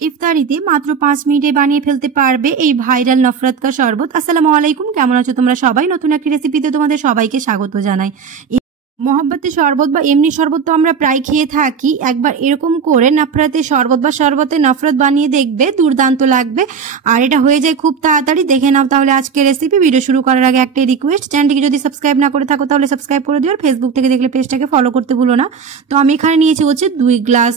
ইফতারিতে মাত্র 5 মিনিটে বানিয়ে ফেলতে পারবে এই ভাইরাল নফরত কা শরবত। আসসালামু আলাইকুম, কেমন আছো তোমরা সবাই? নতুন একটি রেসিপিতে তোমাদের সবাইকে স্বাগত জানাই। মোহাব্বতের শরবত বা এমনি শরবত তো আমরা প্রায় খেয়ে থাকি, একবার এরকম করে নফরতের শরবত বা শরবতে নফরত বানিয়ে দেখবে, দুর্দান্ত লাগবে। আর এটা হয়ে যায় খুব তাড়াতাড়ি। দেখে নাও তাহলে আজকের রেসিপি। ভিডিও শুরু করার আগে একটাই রিকোয়েস্ট, চ্যানেলটিকে যদি সাবস্ক্রাইব না করে থাকো তাহলে সাবস্ক্রাইব করে দিও, আর ফেসবুক থেকে দেখলে পেজটাকে ফলো করতে ভুলো না। তো আমি এখানে নিয়েছি হচ্ছে 2 গ্লাস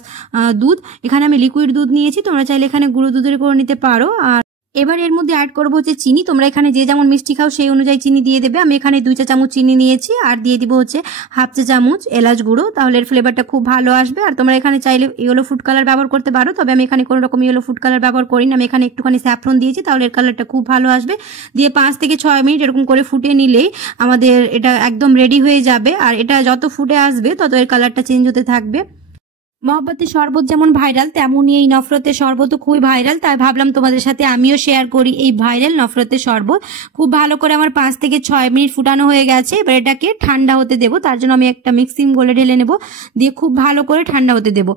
দুধ। এখানে আমি লিকুইড দুধ নিয়েছি, তোমরা চাইলে এখানে গুঁড়ো দুধের করে নিতে পারো। আর এবার এর মধ্যে অ্যাড করবো হচ্ছে চিনি। তোমরা এখানে যে যেমন মিষ্টি খাও সেই অনুযায়ী চিনি দিয়ে দেবে। আমি এখানে 2 চা চামচ চিনি নিয়েছি, আর দিয়ে দিব হচ্ছে 1/2 চা চামচ এলাচ গুঁড়ো, তাহলে এর ফ্লেভারটা খুব ভালো আসবে। আর তোমরা এখানে চাইলে ইয়েলো ফুড কালার ব্যবহার করতে পারো, তবে আমি এখানে কোনো রকম ইয়েলো ফুড কালার ব্যবহার করি না। আমি এখানে একটুখানি স্যাফরন দিয়েছি, তাহলে এর কালারটা খুব ভালো আসবে। দিয়ে 5 থেকে 6 মিনিট এরকম করে ফুটিয়ে নিলেই আমাদের এটা একদম রেডি হয়ে যাবে। আর এটা যত ফুটে আসবে তত এর কালারটা চেঞ্জ হতে থাকবে। মহব্বতের শরবত যেমন ভাইরাল, তেমনই এই নফরতের শরবতও খুবই ভাইরাল, তাই ভাবলাম তোমাদের সাথে আমিও শেয়ার করি এই ভাইরাল নফরতের শরবত। খুব ভালো করে আমার 5 থেকে 6 মিনিট ফুটানো হয়ে গেছে। এবার এটাকে ঠান্ডা হতে দেবো, তার জন্য আমি একটা মিক্সিং বোলে ঢেলে নেব, দিয়ে খুব ভালো করে ঠান্ডা হতে দেবো।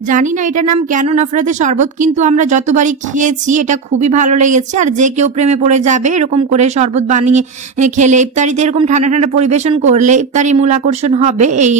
জানি না এটার নাম কেন নফরতের শরবত, কিন্তু আমরা যতবারই খেয়েছি এটা খুবই ভালো লেগেছে। আর যে কেউ প্রেমে পড়ে যাবে এরকম করে শরবত বানিয়ে খেলে। ইফতারিতে এরকম ঠান্ডা ঠান্ডা পরিবেশন করলে ইফতারি মূল আকর্ষণ হবে এই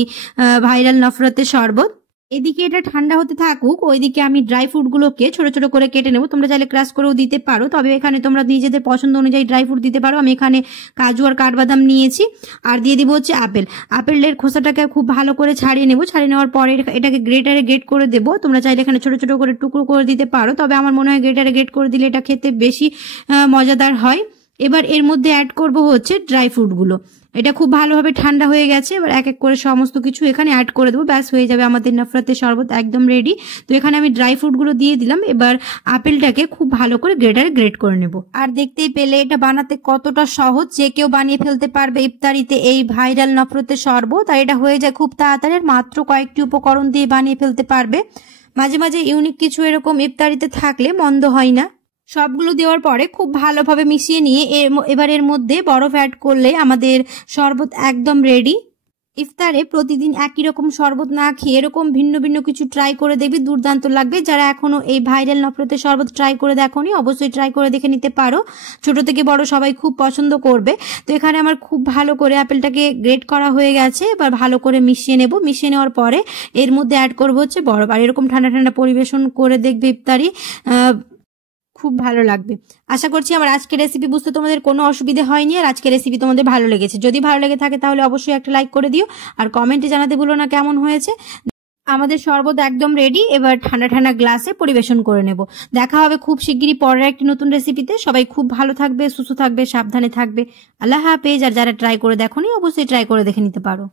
ভাইরাল নফরতের শরবত। এদিকে এটা ঠান্ডা হতে থাকুক, ওইদিকে আমি ড্রাই ফ্রুটগুলোকে ছোট ছোট করে কেটে নেব। তোমরা চাইলে ক্রাশ করেও দিতে পারো, তবে এখানে তোমরা নিজেদের পছন্দ অনুযায়ী ড্রাই ফ্রুট দিতে পারো। আমি এখানে কাজু আর কাঠবাদাম নিয়েছি, আর দিয়ে দিব হচ্ছে আপেল। আপেলের খোসাটাকে খুব ভালো করে ছাড়িয়ে নেব। ছাড়িয়ে নেওয়ার পরে এটাকে গ্রেটারে গ্রেট করে দেবো। তোমরা চাইলে এখানে ছোট ছোট করে টুকরো করে দিতে পারো, তবে আমার মনে হয় গ্রেটারে গ্রেট করে দিলে এটা খেতে বেশি মজাদার হয়। এবার এর মধ্যে অ্যাড করব হচ্ছে ড্রাই ফ্রুটগুলো। এটা খুব ভালোভাবে ঠান্ডা হয়ে গেছে। এবার এক এক করে সমস্ত কিছু এখানে অ্যাড করে দেবো, ব্যাস হয়ে যাবে আমাদের নফরতের শরবত একদম রেডি। তো এখানে আমি ড্রাই ফ্রুটগুলো দিয়ে দিলাম। এবার আপেলটাকে খুব ভালো করে গ্রেটারে গ্রেট করে নেব। আর দেখতেই পেলে এটা বানাতে কতটা সহজ, যে কেউ বানিয়ে ফেলতে পারবে ইফতারিতে এই ভাইরাল নফরতের শরবত। আর এটা হয়ে যায় খুব তাড়াতাড়ি, মাত্র কয়েকটি উপকরণ দিয়ে বানিয়ে ফেলতে পারবে। মাঝে মাঝে ইউনিক কিছু এরকম ইফতারিতে থাকলে মন্দ হয় না। সবগুলো দেওয়ার পরে খুব ভালোভাবে মিশিয়ে নিয়ে এবার এর মধ্যে বরফ অ্যাড করলে আমাদের শরবত একদম রেডি। ইফতারে প্রতিদিন একই রকম শরবত না খেয়ে এরকম ভিন্ন ভিন্ন কিছু ট্রাই করে দেখবি, দুর্দান্ত লাগবে। যারা এখনো এই ভাইরাল নফরতের শরবত ট্রাই করে দেখোনি, অবশ্যই ট্রাই করে দেখে নিতে পারো। ছোট থেকে বড় সবাই খুব পছন্দ করবে। তো এখানে আমার খুব ভালো করে আপেলটাকে গ্রেট করা হয়ে গেছে। এবার ভালো করে মিশিয়ে নেব। মিশিয়ে নেওয়ার পরে এর মধ্যে অ্যাড করবো হচ্ছে বরফ। আর এরকম ঠান্ডা ঠান্ডা পরিবেশন করে দেখবে ইফতারি, খুব ভালো লাগবে। আশা করছি আমার আজকের রেসিপি বুঝতে তোমাদের কোনো অসুবিধা হয়নি, আর আজকের রেসিপি তোমাদের ভালো লেগেছে। যদি ভালো লেগে থাকে তাহলে অবশ্যই একটা লাইক করে দিও, আর কমেন্টে জানাতে ভুলো না কেমন হয়েছে। আমাদের শরবত একদম রেডি। এবার ঠান্ডা ঠান্ডা গ্লাসে পরিবেশন করে নেব। দেখা হবে খুব শিগগিরই পরের একটি নতুন রেসিপিতে। সবাই খুব ভালো থাকবে, সুস্থ থাকবে, সাবধানে থাকবে। আল্লাহ হাফেজ। আর যারা ট্রাই করে দেখোনি অবশ্যই ট্রাই করে দেখে নিতে পারো।